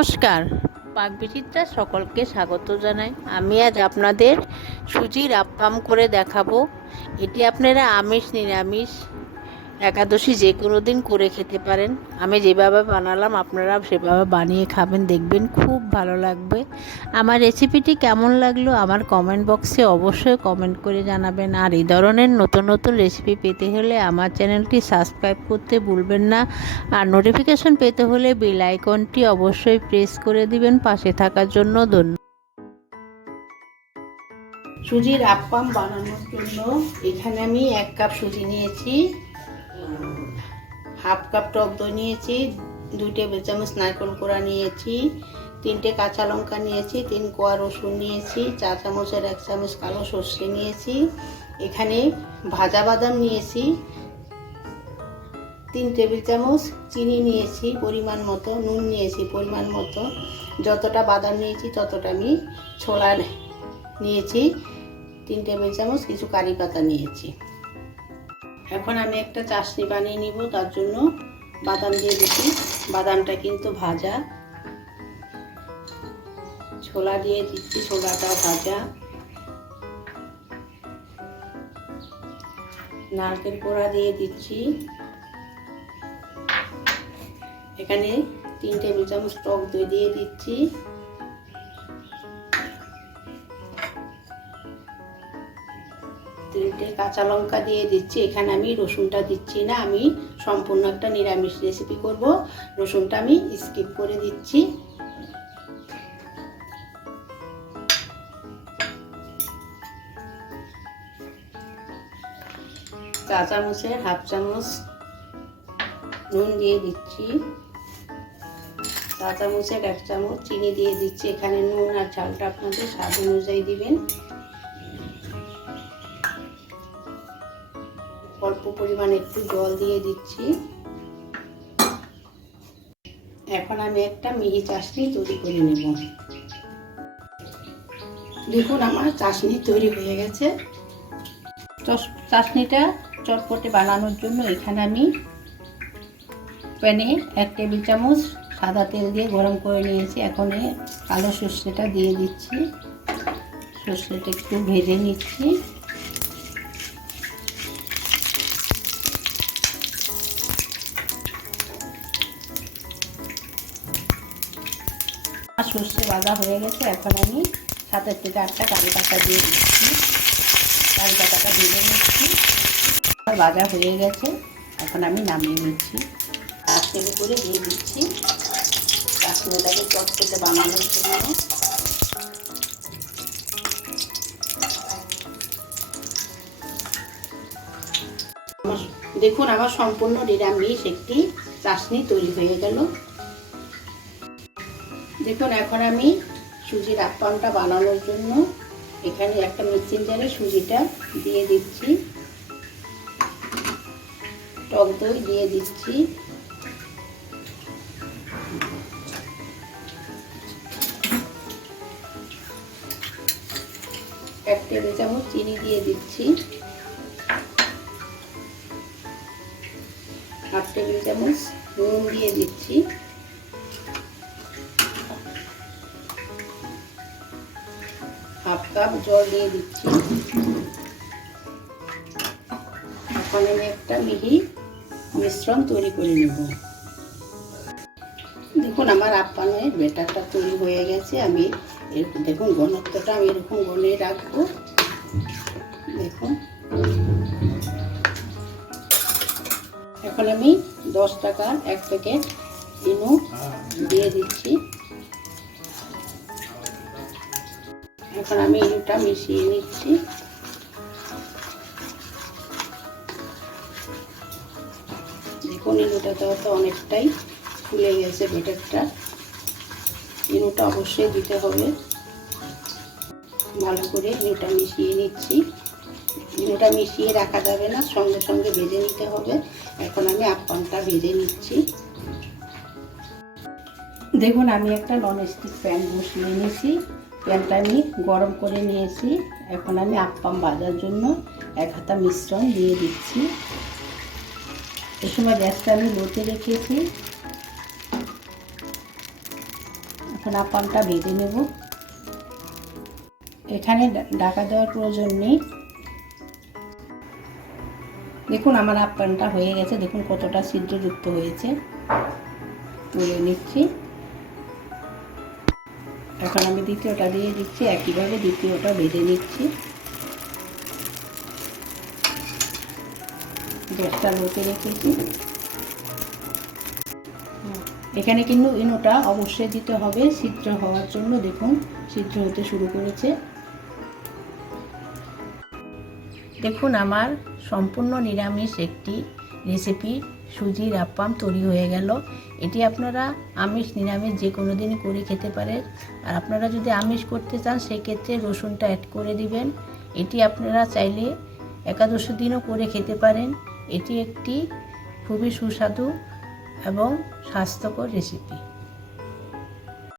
নমস্কার। পাক বিচিত্রা সকলকে স্বাগত জানাই। আমি আজ আপনাদের সুজির আপ্পাম করে দেখাবো। এটি আপনারা আমিষ, নিরামিষ একাদশী যে কোনো দিন করে খেতে পারেন। আমি যেভাবে বানালাম, আপনারা সেভাবে বানিয়ে খাবেন, দেখবেন খুব ভালো লাগবে। আমার রেসিপিটি কেমন লাগল, আমার কমেন্ট বক্সে অবশ্যই কমেন্ট করে জানাবেন। আর এই ধরনের নতুন নতুন রেসিপি পেতে হলে আমার চ্যানেলটি সাবস্ক্রাইব করতে ভুলবেন না। আর নোটিফিকেশন পেতে হলে বেল আইকনটি অবশ্যই প্রেস করে দিবেন। পাশে থাকার জন্য ধন্যবাদ সুজির আপ্পাম বানানোর জন্য এখানে আমি এক কাপ সুজি নিয়েছি। হাফ কাপ টক দই নিয়েছি, দুই টেবিল চামচ নারকেল কোড়া নিয়েছি, তিনটে কাঁচা লঙ্কা নিয়েছি, তিন কোয়া রসুন নিয়েছি চা চামচের এক চামচ কালো সর্ষে নিয়েছি, এখানে ভাজা বাদাম নিয়েছি, তিন টেবিল চামচ চিনি নিয়েছি, পরিমাণ মতো নুন নিয়েছি, পরিমাণ মতো। যতটা বাদাম নিয়েছি, ততটা আমি ছোলা নিয়েছি, তিন টেবিল চামচ কিছু কারি পাতা নিয়েছি। এখন আমি একটা চাশনি বানিয়ে নিব, তার জন্য বাদাম দিয়ে দিচ্ছি। বাদামটা কিন্তু ভাজা। ছোলা দিয়ে দিচ্ছি ছোলাটাও ভাজা। নারকেল পোড়া দিয়ে দিচ্ছি। এখানে তিন টেবিল চামচ টক দই দিয়ে দিচ্ছি। তিনটে কাঁচা লঙ্কা দিয়ে দিচ্ছি। এখানে আমি রসুনটা দিচ্ছি না, আমি সম্পূর্ণ একটা নিরামিষ রেসিপি করব। রসুনটা আমি স্কিপ করে দিচ্ছি। চা চামচের হাফ চামচ নুন দিয়ে দিচ্ছি। চা চামচের এক চামচ চিনি দিয়ে দিচ্ছি। এখানে নুন আর ঝালটা আপনাদের স্বাদ অনুযায়ী দিবেন। অল্প পরিমাণে একটু জল দিয়ে দিচ্ছি। এখন আমি একটা মিহি চাশনি তৈরি করে নেব। দেখুন আমার চাশনি তৈরি হয়ে গেছে। চাশনিটা চটপটে বানানোর জন্য এখানে আমি প্যানে এক টেবিল চামচ সাদা তেল দিয়ে গরম করে নিয়েছি। এখন কালো সর্ষেটা দিয়ে দিচ্ছি। সর্ষেটা একটু ভেজে নিচ্ছি। সর্ষে বাঁধা হয়ে গেছে, এখন আমি সাতের থেকে আটটা কারি পাতা দিয়ে দিচ্ছি। কারি পাতাটা ভেজে নিচ্ছি। বাজা হয়ে গেছে, এখন আমি নামিয়ে নিচ্ছি। আস্তে করে দিয়ে দিচ্ছি। কাশ্মীরটাকে চটপটে বানানোর জন্য। দেখুন, আমার সম্পূর্ণ নিরামিষ একটি চাশনি তৈরি হয়ে গেল। দেখুন, এখন আমি সুজির আপ্পামটা বানানোর জন্য এখানে একটা মিক্সিং জারে সুজিটা দিয়ে দিচ্ছি। টক দই দিয়ে দিচ্ছি। এক টেবিল চামচ চিনি দিয়ে দিচ্ছি। হাফ টেবিল চামচ নুন দিয়ে দিচ্ছি। হাফ কাপ জল দিয়ে দিচ্ছি। এখন আমি একটা মিহি মিশ্রণ তৈরি করে নেব। দেখুন, আমার আপ্পানের বেটারটা তৈরি হয়ে গেছে। আমি এরকম দেখুন, ঘনত্বটা আমি এরকম গনে রাখব। দেখুন। এখন আমি দশ টাকার এক প্যাকেট ইনু দিয়ে দিচ্ছি। এখন আমি ইনুটা মিশিয়ে নিচ্ছি। দেখুন, ইনুটা তো অনেকটাই ফুলে গেছে বেটারটা। ইনুটা অবশ্যই দিতে হবে। ভালো করে ইনুটা মিশিয়ে নিচ্ছি। ইনুটা মিশিয়ে রাখা যাবে না, সঙ্গে সঙ্গে ভেজে নিতে হবে। এখন আমি আপ্পানটা ভেজে নিচ্ছি। দেখুন, আমি একটা ননস্টিক প্যান বসিয়ে নিয়েছি। প্যানটা আমি গরম করে নিয়েছি। এখন আমি আপ্পাম ভাজার জন্য এক হাতা মিশ্রণ দিয়ে দিচ্ছি। এ সময় গ্যাসটা আমি লোতে রেখেছি। এখন আপ্পামটা ভেজে নেব। এখানে ডা- ঢাকা দেওয়ার প্রয়োজন নেই। দেখুন আমার আপ্পানটা হয়ে গেছে। দেখুন কতটা ছিদ্রযুক্ত হয়েছে। তুলে নিচ্ছি। এখন আমি দ্বিতীয়টা দিয়ে দিচ্ছি, একইভাবে দ্বিতীয়টা ভেজে নিচ্ছি। গ্যাসটা লোতে রেখেছি। এখানে কিন্তু ইনোটা অবশ্যই দিতে হবে, সিদ্ধ হওয়ার জন্য দেখুন, সিদ্ধ হতে শুরু করেছে। দেখুন, আমার সম্পূর্ণ নিরামিষ একটি রেসিপি সুজির আপ্পাম তৈরি হয়ে গেল। এটি আপনারা আমিষ, নিরামিষ যে কোনো দিনই করে খেতে পারেন। আর আপনারা যদি আমিষ করতে চান, সেক্ষেত্রে রসুনটা অ্যাড করে দিবেন। এটি আপনারা চাইলে একাদশ দিনও করে খেতে পারেন। এটি একটি খুবই সুস্বাদু এবং স্বাস্থ্যকর রেসিপি